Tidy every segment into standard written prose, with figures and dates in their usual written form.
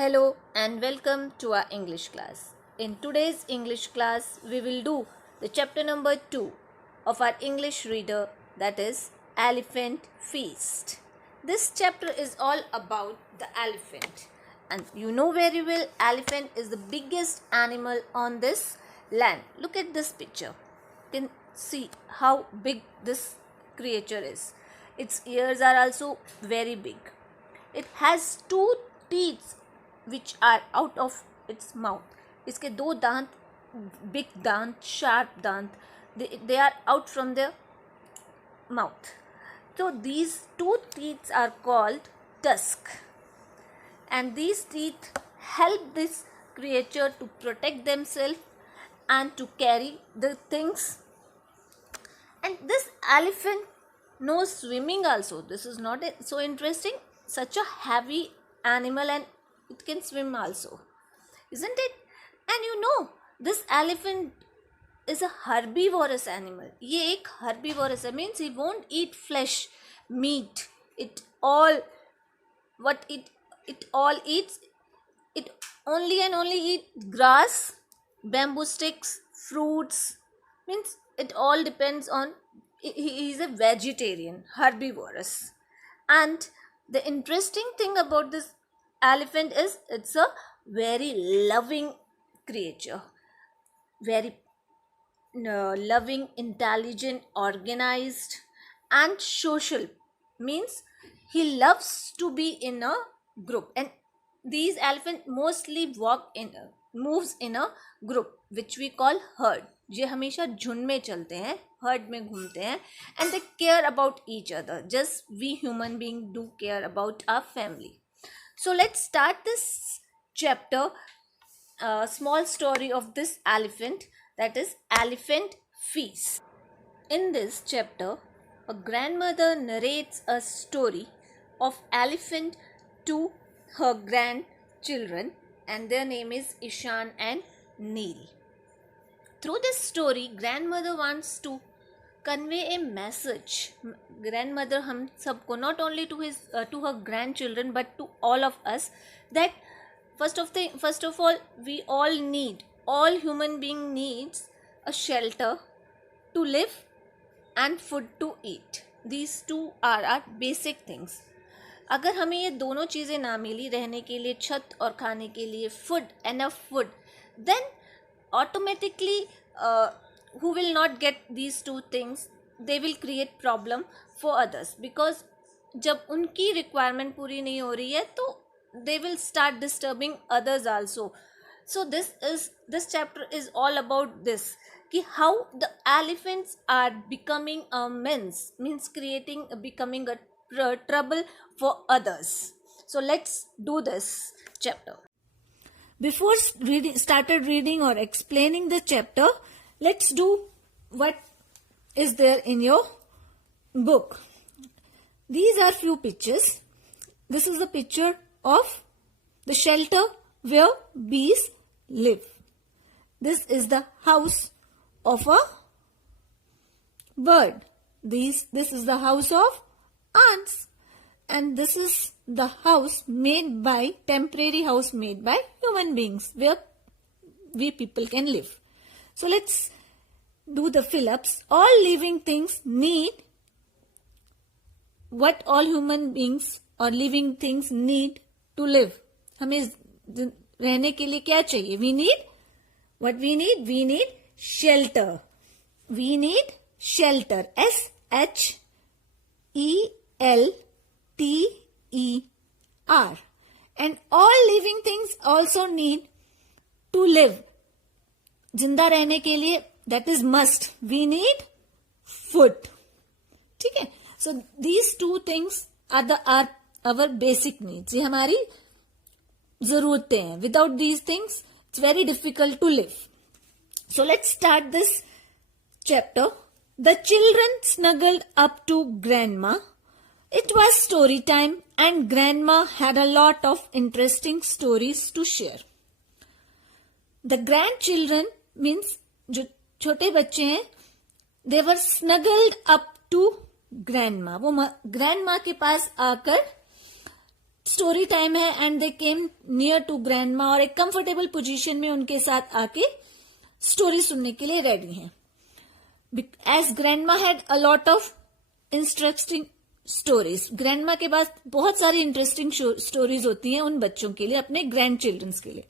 Hello and welcome to our English class. In today's English class, we will do the chapter number 2 of our English reader, that is Elephant Feast. This chapter is all about the elephant, and you know very well elephant is the biggest animal on this land. Look at this picture. You can see how big this creature is. Its ears are also very big. It has two teeth which are out of its mouth. इसके दो दांत, big दांत, sharp दांत, they are out from their mouth. So these two teeth are called tusk, and these teeth help this creature to protect themselves and to carry the things. And this elephant knows swimming also. This is not so interesting. Such a heavy animal, and it can swim also, isn't it? And you know, this elephant is a herbivorous animal. ये एक herbivorous है, means he won't eat flesh, meat. It all eats. It only and only eat grass, bamboo sticks, fruits. Means it all depends on. He is a vegetarian, herbivorous, and the interesting thing about this elephant is it's a very loving creature, very loving, intelligent, organized, and social. Means he loves to be in a group, and these elephant mostly moves in a group which we call herd. ये हमेशा झुंड में चलते हैं, heard में घूमते हैं, and they care about each other. Just we human beings do care about our family. So let's start this chapter, small story of this elephant, that is Elephant Feast. In this chapter, a grandmother narrates a story of elephant to her grandchildren, and their name is Ishan and Neil. Through this story, grandmother wants to convey a message. Grandmother हम सबको, not only to her grandchildren but to all of us, that first of all we all human being needs a shelter to live and food to eat. These two are our basic things. अगर हमें ये दोनों चीज़ें ना मिली, रहने के लिए छत और खाने के लिए food, enough food, then automatically who will not get these two things, they will create problem for others, because जब उनकी requirement पूरी नहीं हो रही है तो they will start disturbing others also. So this chapter is all about this, कि how the elephants are becoming a means becoming a trouble for others. So let's do this chapter. Before started reading or explaining the chapter, let's do what is there in your book. These are few pictures. This is the picture of the shelter where bees live. This is the house of a bird. This is the house of ants. And this is the temporary house made by human beings where we people can live. So let's do the fill-ups. All living things need what all human beings or living things need to live. हमें रहने के लिए क्या चाहिए? We need shelter. We need shelter. SHELTER. And all living things also need to live. जिंदा रहने के लिए, that is must. We need food. ठीक है? So these two things are our basic needs. ये हमारी जरूरतें हैं. Without these things, it's very difficult to live. So let's start this chapter. The children snuggled up to grandma. It was story time, and grandma had a lot of interesting stories to share. The grandchildren means जो छोटे बच्चे हैं, they were snuggled up to grandma. वो grandma के पास आकर story time है and they came near to grandma, और एक कंफर्टेबल पोजीशन में उनके साथ आके स्टोरी सुनने के लिए रेडी हैं. As grandma had a lot of interesting stories. Grandma के पास बहुत सारी इंटरेस्टिंग स्टोरीज होती हैं उन बच्चों के लिए, अपने ग्रैंड चिल्ड्रंस के लिए.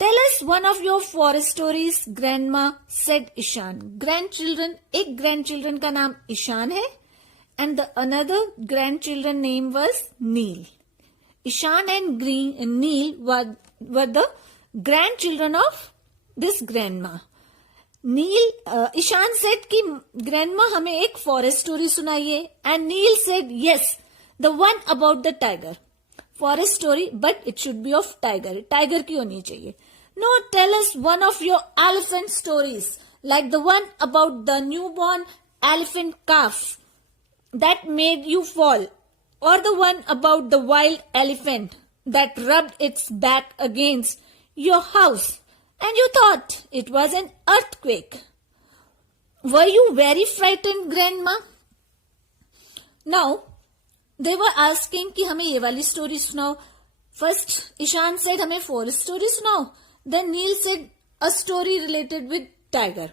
Tell us one of your forest stories grandma said Ishan. Grandchildren, एक ग्रैंड चिल्ड्रन का नाम ईशान है and the another grandchildren name was Neil. Ishan and Neil were the grandchildren of this grandma. Ishan said कि grandma हमें एक forest story सुनाइए, and Neil said yes, the one about the tiger. Forest story, but it should be of tiger. Tiger की होनी चाहिए. No, tell us one of your elephant stories, like the one about the newborn elephant calf that made you fall, or the one about the wild elephant that rubbed its back against your house and you thought it was an earthquake. Were you very frightened, grandma? Now they were asking कि हमें ये वाली story सुनाओ. First Ishan said हमें forest story सुनाओ. Then Neil said a story related with tiger.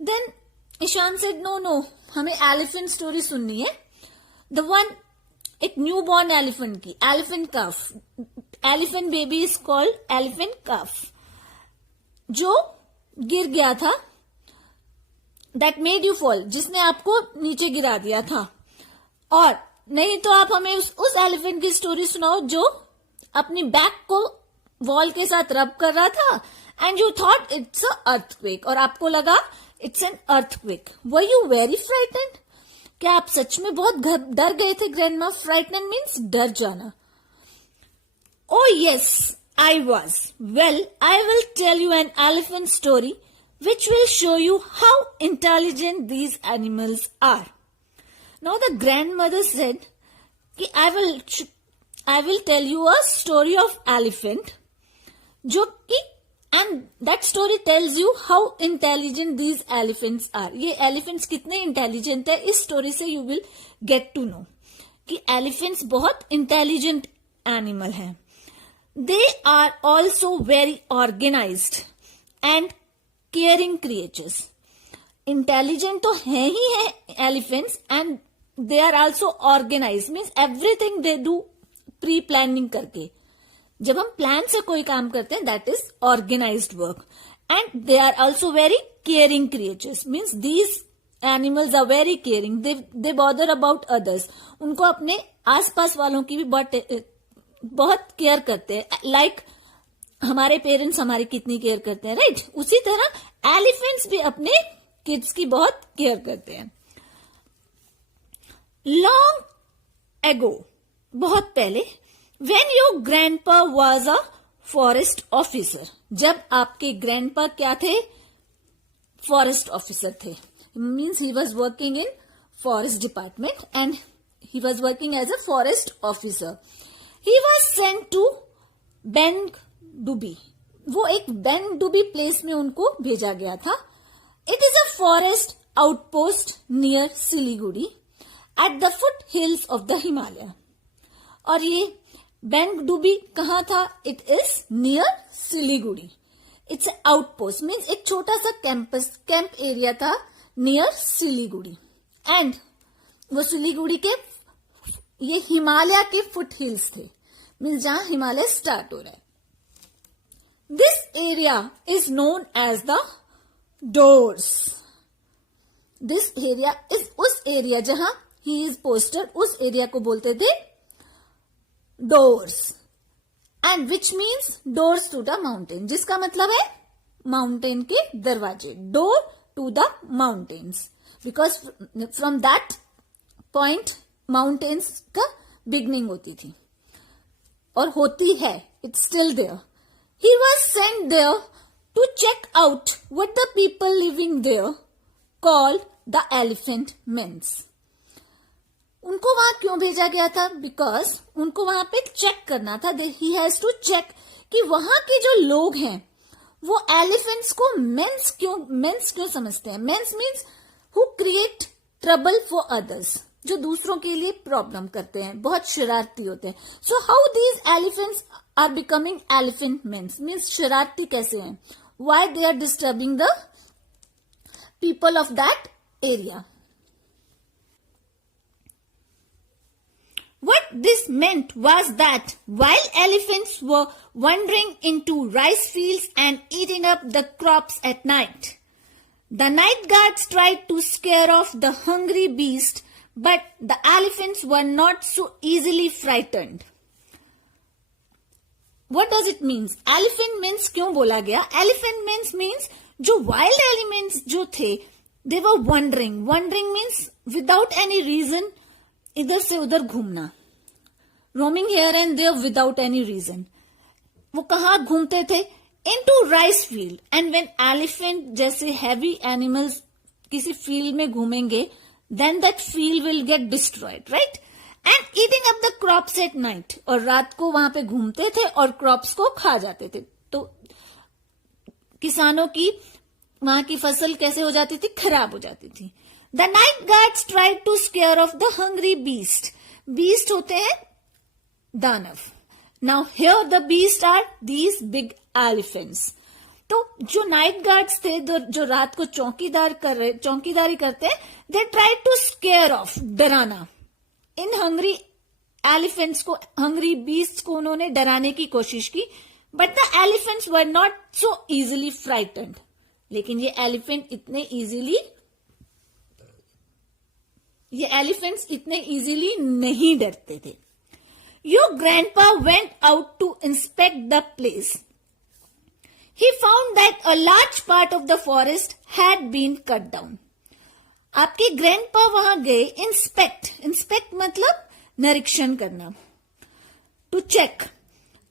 Then Ishan said no, हमें elephant story सुननी है. द वन, एक न्यू बॉर्न एलिफेंट की, elephant calf. Elephant baby is called elephant calf, जो गिर गया था. दैट मेड यू फॉल, जिसने आपको नीचे गिरा दिया था. और नहीं तो आप हमें उस एलिफेंट की स्टोरी सुनाओ जो अपनी बैक को वॉल के साथ रब कर रहा था, and you thought it's a earthquake, और आपको लगा it's an earthquake. Were you very frightened? क्या आप सच में बहुत डर गए थे ग्रैंडमा? फ्राइटेंड मीन्स डर जाना. Oh yes, I was. Well, I will tell you an elephant story which will show you how intelligent these animals are. Now the grand mother said कि I will tell you a story of elephant, जो कि and that story tells you how intelligent these elephants are. ये elephants कितने intelligent है, इस story से you will get to know कि elephants बहुत intelligent animal हैं. They are also very organized and caring creatures. Intelligent तो है ही है elephants, and they are also organized, means everything they do pre-planning करके. जब हम प्लान से कोई काम करते हैं, that is organised work. And they are also very caring creatures, means these animals are very caring. They bother about others. उनको अपने आसपास वालों की भी बहुत केयर करते हैं. लाइक हमारे पेरेंट्स हमारी कितनी केयर करते हैं, राइट? उसी तरह एलिफेंट्स भी अपने किड्स की बहुत केयर करते हैं. लॉन्ग एगो, बहुत पहले, when your grandpa was a forest officer, जब आपके grandpa क्या थे? forest officer थे. means he was working in forest department and he was working as a forest officer. He was sent to Bengdubi. वो एक Bengdubi place में उनको भेजा गया था. It is a forest outpost near Siliguri at the foothills of the Himalaya. और ये बेंगडुबी कहाँ था? It is near Siliguri. It's outpost, means एक छोटा सा कैंप एरिया था नियर सिलीगुड़ी. एंड वो सिलीगुड़ी के ये हिमालय के फुट हिल्स थे, मीन्स जहां हिमालय स्टार्ट हो रहा है. This area is known as the doors. This area is, उस एरिया जहां ही इज पोस्टर, उस एरिया को बोलते थे doors. And which means doors to the mountain, जिसका मतलब है माउंटेन के दरवाजे. Door to the mountains, because from that point mountains का बिगनिंग होती थी और होती है. It's still there. He was sent there to check out what the people living there called the elephant menace. उनको वहां क्यों भेजा गया था? बिकॉज उनको वहां पे चेक करना था. ही हैज टू चेक कि वहां के जो लोग हैं वो एलिफेंट्स को मेंस क्यों समझते हैं. Menace means who create trouble for others. जो दूसरों के लिए प्रॉब्लम करते हैं, बहुत शरारती होते हैं. So how these elephants are becoming elephant means शरारती कैसे हैं? Why they are disturbing the people of that area. What this meant was that while elephants were wandering into rice fields and eating up the crops at night, the night guards tried to scare off the hungry beast, but the elephants were not so easily frightened. What does it means? Elephant means क्यों बोला गया? Elephant means जो wild elements जो थे, they were wandering. Wandering means without any reason, इधर से उधर घूमना. Roaming here and there without any reason. वो कहाँ घूमते थे? Into rice field. And when elephant जैसे हैवी एनिमल्स किसी फील्ड में घूमेंगे, then that field will get destroyed, right? And eating up the crops at night. और रात को वहां पे घूमते थे और क्रॉप्स को खा जाते थे. तो किसानों की वहां की फसल कैसे हो जाती थी? खराब हो जाती थी. The night guards tried to scare off the hungry beast. Beast होते हैं दानव. Now here the beast are these big elephants. तो जो नाइट गार्ड्स थे, जो रात को चौकीदारी करते हैं, they try to scare off, डराना, इन हंग्री एलिफेंट्स को, हंग्री बीस्ट को उन्होंने डराने की कोशिश की. But the elephants were not so easily frightened. लेकिन ये एलिफेंट्स इतने इजीली नहीं डरते थे. Your grandpa went out to inspect the place. He found that a large part of the forest had been cut down. आपके grandpa वहां गए inspect मतलब निरीक्षण करना. टू चेक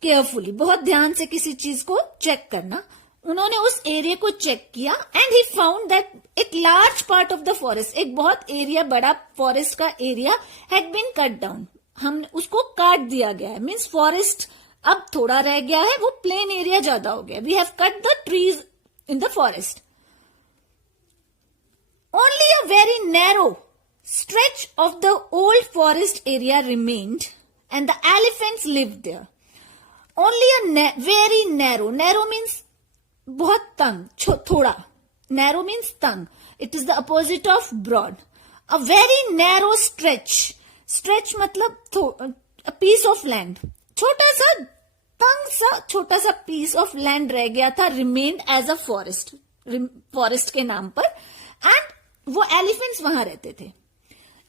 केयरफुली, बहुत ध्यान से किसी चीज को चेक करना. उन्होंने उस एरिया को चेक किया एंड ही फाउंड दैट एक large part of the forest, एक बहुत एरिया, बड़ा फॉरेस्ट का area had been cut down. हमने उसको काट दिया गया है. मीन्स फॉरेस्ट अब थोड़ा रह गया है, वो प्लेन एरिया ज्यादा हो गया. We have cut the trees in the forest. Only a very narrow stretch of the old forest area remained and the elephants lived there. Only a very narrow means बहुत तंग, थोड़ा. Narrow means तंग. It is the opposite of broad. A very narrow stretch मतलब piece of land, छोटा सा तंग सा छोटा सा पीस ऑफ लैंड रह गया था, रिमेन्ड एज अ फॉरेस्ट के नाम पर. एंड वो एलिफेंट्स वहां रहते थे.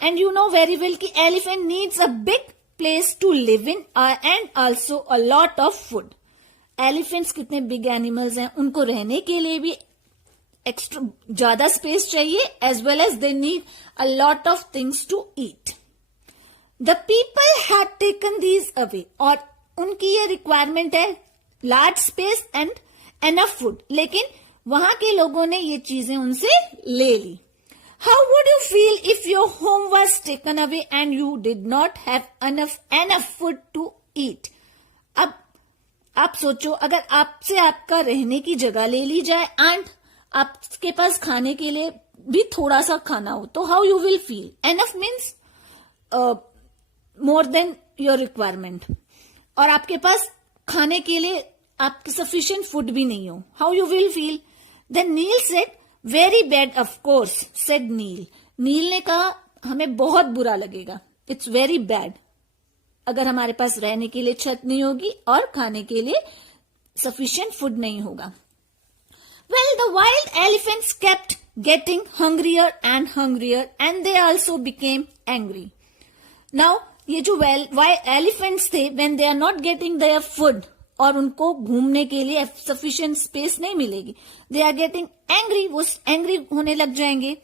And you know very well कि elephant needs a big place to live in and also a lot of food. Elephants कितने बिग एनिमल्स हैं, उनको रहने के लिए भी एक्स्ट्रा ज्यादा स्पेस चाहिए, as well as they need a lot of things to eat. The people had taken these away. और उनकी ये रिक्वायरमेंट है, large space and enough food. लेकिन वहां के लोगों ने ये चीजें उनसे ले ली. How would you feel if your home was taken away and you did not have enough food to eat? अब आप सोचो, अगर आपसे आपका रहने की जगह ले ली जाए एंड आपके पास खाने के लिए भी थोड़ा सा खाना हो, तो how you will feel? Enough means more than your requirement. और आपके पास खाने के लिए आपके सफिशिएंट फूड भी नहीं हो, how you will feel? Then Neil said, very bad of course, said Neil. Neil ने कहा हमें बहुत बुरा लगेगा, इट्स वेरी बैड, अगर हमारे पास रहने के लिए छत नहीं होगी और खाने के लिए सफिशिएंट फूड नहीं होगा. Well, the wild elephants kept getting hungrier and they also became angry. Now, ये जो एलिफेंट्स थे, when they are not getting their food, और उनको घूमने के लिए सफिशिएंट स्पेस नहीं मिलेगी, they are getting angry, वो एंग्री होने लग जाएंगे.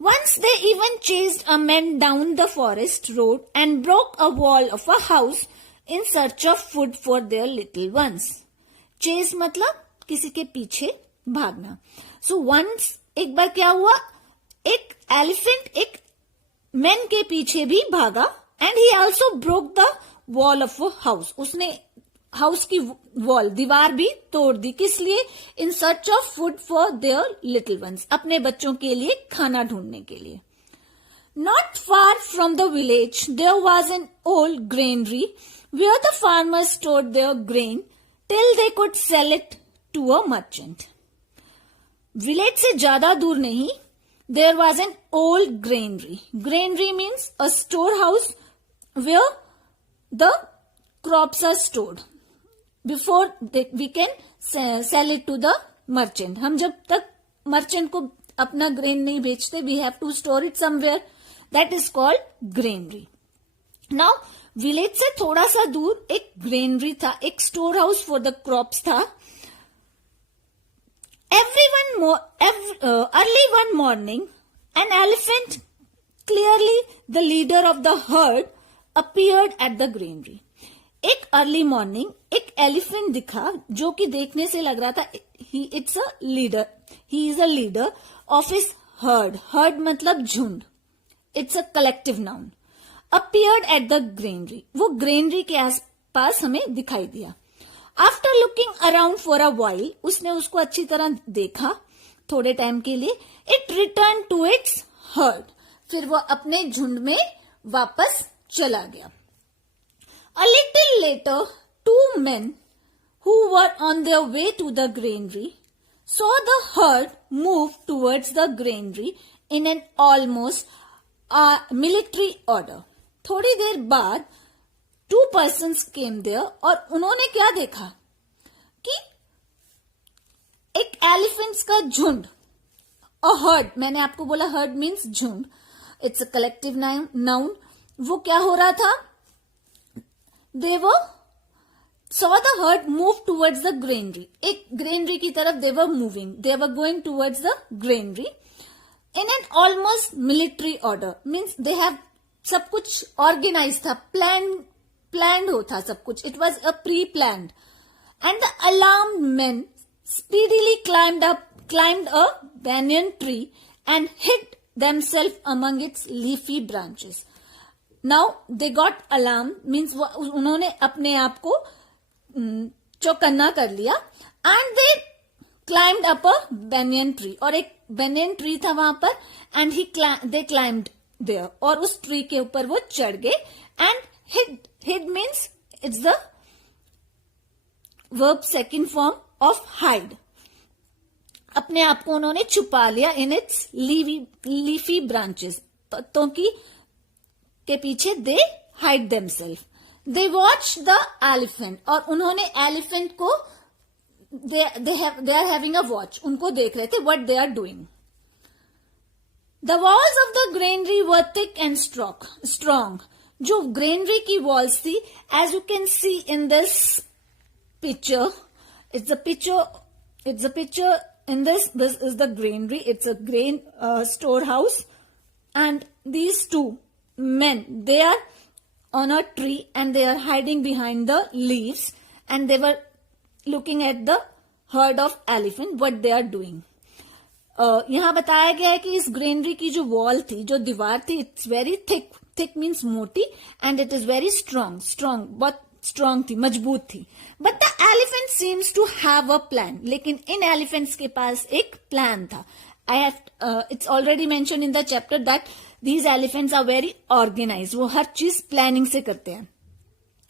Once they even chased a man down the forest road and broke a wall of a house in search of food for their little ones. Chase मतलब किसी के पीछे भागना. So once, एक बार क्या हुआ, एक एलिफेंट एक मैन के पीछे भी भागा and he also broke the wall of a house. उसने हाउस की वॉल, दीवार भी तोड़ दी. किस लिए? In search of food for their little ones, अपने बच्चों के लिए खाना ढूंढने के लिए. Not far from the village, there was an old granary where the farmers stored their grain till they could sell it to a merchant. Village से ज्यादा दूर नहीं, there was an old granary. Granary means a storehouse where the crops are stored before we can sell it to the merchant. हम जब तक merchant को अपना grain नहीं बेचते, we have to store it somewhere. That is called granary. Now, village से थोड़ा सा दूर एक granary था, एक store house for the crops था. Early one morning, an elephant, clearly the leader of the herd, appeared at the granary. एक early morning एक एलिफेंट दिखा जो कि देखने से लग रहा था he is a leader of his herd. Herd मतलब झुंड. It's a collective noun. Appeared at the granary. वो ग्रेनरी के आसपास हमें दिखाई दिया. After looking around for a while, उसने उसको अच्छी तरह देखा थोड़े टाइम के लिए. It return to its herd. फिर वो अपने झुंड में वापस चला गया. A little later, two men who were on their way to the granary saw the herd move towards the granary in an almost military order. थोड़ी देर बाद two persons came there और उन्होंने क्या देखा कि एक एलिफेंट्स का झुंड. A herd, मैंने आपको बोला herd means झुंड. It's a collective noun. वो क्या हो रहा था? They saw the herd move towards the granary. एक granary की तरफ they were moving. They were going towards the granary in an almost military order. Means they have सब कुछ organized था, planned होता सब कुछ. It was a pre-planned. And the alarmed men speedily climbed a banyan tree and hid themselves among its leafy branches. Now they got alarmed, means उन्होंने अपने आप को चौकन्ना कर लिया. And they climbed up a banyan tree. और एक banyan tree था वहां पर. And they climbed there. और उस ट्री के ऊपर वो चढ़ गए. And hid means it's the verb second form of hide. अपने आप को उन्होंने छुपा लिया in its leafy branches. पत्तों की के पीछे they hide themselves. They watch the elephant. और उन्होंने एलिफेंट को they are having a watch. उनको देख रहे थे what they are doing. The walls of the granary were thick and strong. जो ग्रेनरी की वॉल्स थी, as you can see in this picture, it's a picture in this is the granary. It's a grain storehouse, and these two men, they are on a tree and they are hiding behind the leaves, and they were looking at the herd of elephant what they are doing. यहाँ बताया गया है कि इस granary की जो wall थी, जो दीवार थी, इट्स वेरी थिक मीन्स मोटी, and it is very strong बहुत स्ट्रॉन्ग थी, मजबूत थी. But the elephant seems to have a plan. लेकिन इन एलिफेंट्स के पास एक प्लान था. it's already mentioned in the chapter that these elephants are very organized. वो हर चीज प्लानिंग से करते हैं.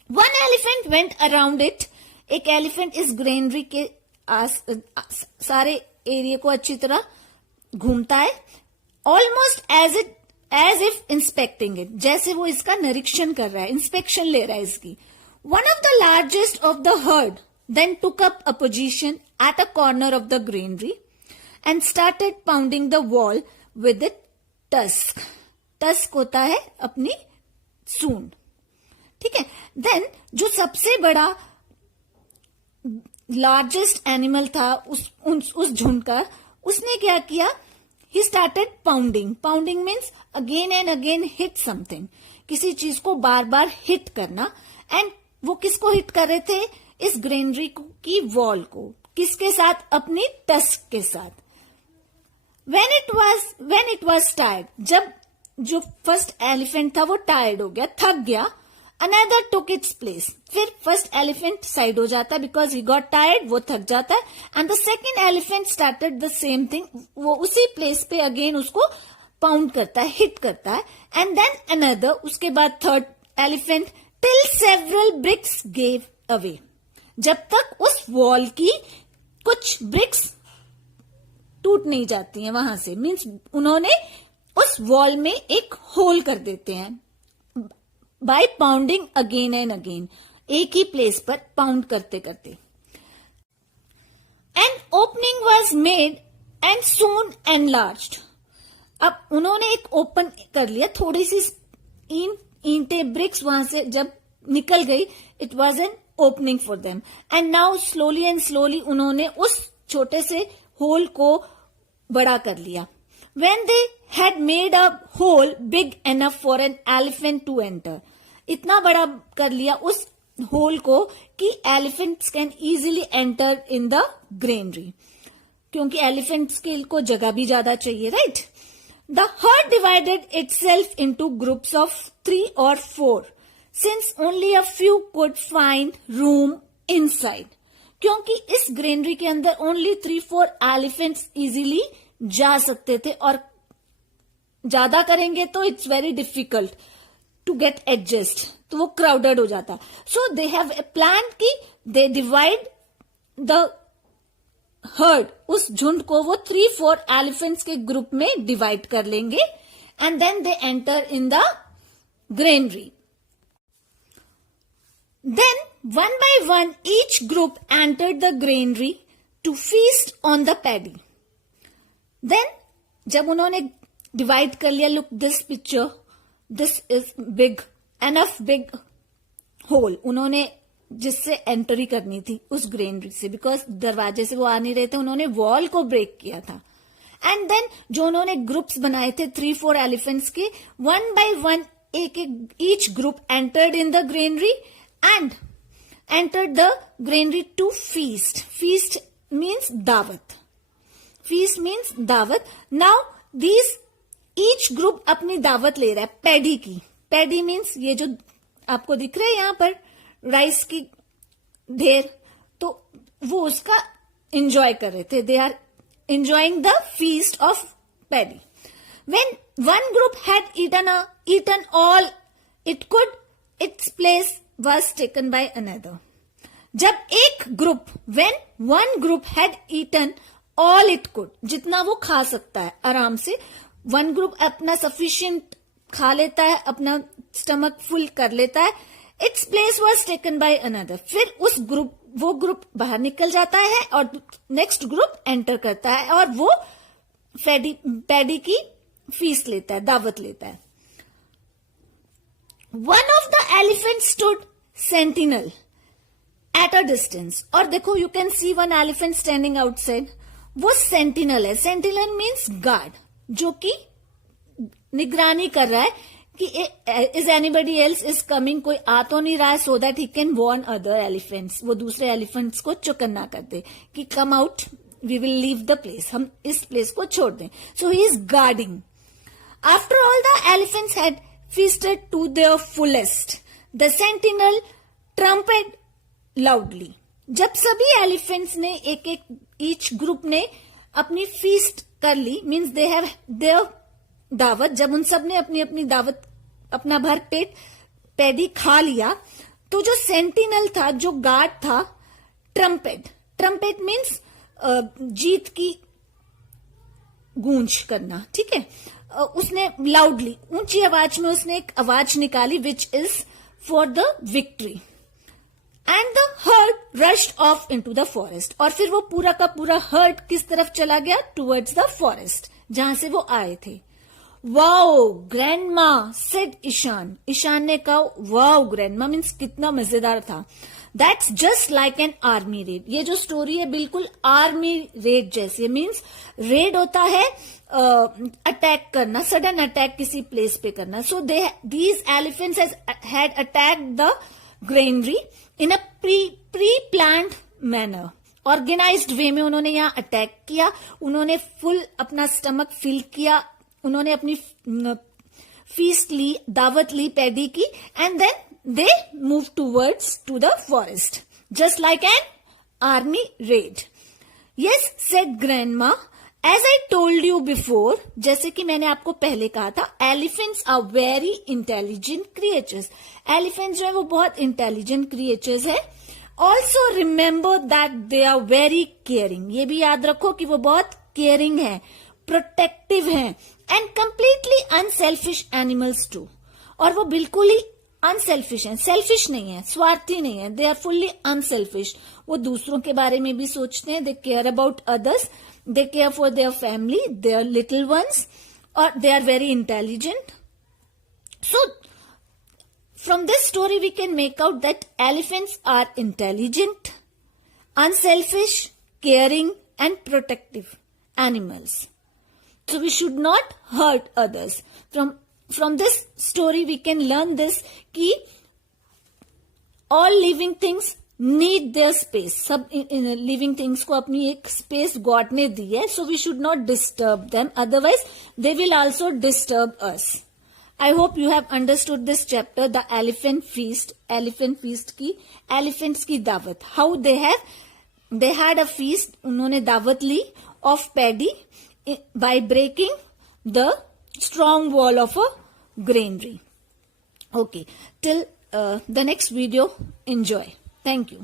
One elephant went around it. एक एलिफेंट इस ग्रेनरी के सारे एरिया को अच्छी तरह घूमता है. Almost as if inspecting it. जैसे वो इसका निरीक्षण कर रहा है, इंस्पेक्शन ले रहा है इसकी. One of the largest of the herd then took up a position at a corner of the granary and started pounding the wall with its tusk. Tusk होता है अपनी सूंड. ठीक है. Then जो सबसे बड़ा लार्जेस्ट एनिमल था उस झुंड का, उसने क्या किया? He started pounding. Pounding means again and again hit something. किसी चीज को बार बार हिट करना. एंड वो किसको हिट कर रहे थे? इस ग्रेनरी की वॉल को. किसके साथ? अपनी टस्क के साथ. When it was tired, जब जो फर्स्ट एलिफेंट था वो टायर्ड हो गया, थक गया. Another took its place. फिर फर्स्ट एलिफेंट साइड हो जाता है बिकॉज ही गॉट टायर्ड, वो थक जाता है. And the second elephant started the same thing. वो उसी प्लेस पे अगेन उसको पाउंड करता है, हिट करता है, एंड देन अनदर, उसके बाद third elephant, till several bricks gave away, जब तक उस वॉल की कुछ ब्रिक्स टूट नहीं जाती हैं वहां से, मीन्स उन्होंने उस वॉल में एक होल कर देते हैं by pounding again and again, एक ही प्लेस पर पाउंड करते करते. An opening was made and soon enlarged. अब उन्होंने एक ओपन कर लिया, थोड़ी सी ईंटें ब्रिक्स वहां से जब निकल गई, it was an opening for them, and now slowly and slowly उन्होंने उस छोटे से होल को बड़ा कर लिया. When they had made a hole big enough for an elephant to enter, इतना बड़ा कर लिया उस होल को कि elephants can easily enter in the granary, क्योंकि elephants को जगह भी ज्यादा चाहिए, right? The herd divided itself into groups of 3 or 4, since only a few could find room inside. क्योंकि इस ग्रेनरी के अंदर ओनली 3-4 एलिफेंट्स इजीली जा सकते थे, और ज्यादा करेंगे तो it's very difficult to get adjust, तो वो क्राउडेड हो जाता. सो दे हैव ए प्लान कि दे डिवाइड द हर्ड, उस झुंड को वो 3-4 एलिफेंट्स के ग्रुप में डिवाइड कर लेंगे, and then they enter in the granary. Then, one by one, each group entered the granary to feast on the paddy. Then, जब उन्होंने डिवाइड कर लिया, look this picture, this is big, enough big hole. उन्होंने जिससे entry करनी थी उस granary से, बिकॉज दरवाजे से वो आ नहीं रहे थे, उन्होंने वॉल को ब्रेक किया था. एंड देन जो उन्होंने ग्रुप्स बनाए थे 3-4 एलिफेंट्स के, वन बाय वन एक each group entered in the granary and entered the granary to feast. Feast means dawat. Feast means dawat. Now these each group अपनी दावत ले रहा है पैडी की. पैडी means ये जो आपको दिख रहा है यहाँ पर राइस की ढेर, तो वो उसका एंजॉय कर रहे थे. They are enjoying the feast of paddy. When one group had eaten all it could, its place was taken by another. जब एक group, when one group had eaten all it could, जितना वो खा सकता है आराम से, one group अपना sufficient खा लेता है, अपना स्टमक फुल कर लेता है, its place was taken by another. फिर वो ग्रुप बाहर निकल जाता है और नेक्स्ट ग्रुप एंटर करता है, और वो पैडी की फीस लेता है, दावत लेता है. One of the elephants stood sentinel at a distance. और देखो, you can see one elephant standing outside. वो sentinel है. Sentinel means guard, जो कि निगरानी कर रहा है कि is anybody else is coming, कोई आ तो नहीं रहा है, so that he can warn other elephants, वो दूसरे elephants को चौकन्ना कर दे कि come out, we will leave the place, हम इस place को छोड़ दें. So he is guarding. After all the elephants had feasted to their fullest, the sentinel trumpeted loudly. जब सभी एलिफेंट्स ने each ग्रुप ने अपनी फीस्ट कर ली, मीन्स दे हैव देयर दावत, जब उन सब ने अपनी अपनी दावत, अपना भर पेट पैडी खा लिया, तो जो सेंटिनल था, जो गार्ड था, ट्रम्पेट मीन्स जीत की गूंज करना, ठीक है. उसने लाउडली, ऊंची आवाज में उसने एक आवाज निकाली, which is for the victory. And the heard rushed of into the forest. और फिर वो पूरा का पूरा हर्ड किस तरफ चला गया? टुवर्ड्स द फॉरेस्ट, जहां से वो आए थे. Wow grandma said Ishan. Ishan ने कहा वाओ ग्रैंडमा, मीन्स कितना मजेदार था. That's just like an army raid. ये जो स्टोरी है बिल्कुल आर्मी रेड जैसी है. मीन्स रेड होता है अटैक करना, सडन अटैक किसी प्लेस पे करना. So these elephants had attacked the granary in a pre planned manner. Organised way में उन्होंने यहाँ अटैक किया. उन्होंने फुल अपना स्टमक फिल किया, उन्होंने अपनी फीस्ट ली, दावत ली पैडी की, and then they move towards to the forest just like an army raid. Yes, said Grandma, as I told you before, जैसे कि मैंने आपको पहले कहा था, elephants are very intelligent creatures. Elephants जो है वो बहुत इंटेलिजेंट क्रिएचर्स है. Also remember that they are very caring. ये भी याद रखो कि वो बहुत केयरिंग है, प्रोटेक्टिव है, and completely unselfish animals too. और वो बिल्कुल ही अनसेल्फिश है, सेल्फिश नहीं है, स्वार्थी नहीं है. They are fully unselfish. वो दूसरों के बारे में भी सोचते हैं. They care about others. They care for their family, their little ones, or they are very intelligent. So, from this story we can make out that elephants are intelligent, unselfish, caring, and protective animals. So we should not hurt others. From this story we can learn this कि all living things need their space. सब living things को अपनी एक space God ने दी है. So we should not disturb them, otherwise they will also disturb us. I hope you have understood this chapter, the elephant feast. Elephant feast की, elephants की दावत. How they had a feast. उन्होंने दावत ली of paddy by breaking the strong wall of a granary. Okay, till the next video, enjoy. Thank you.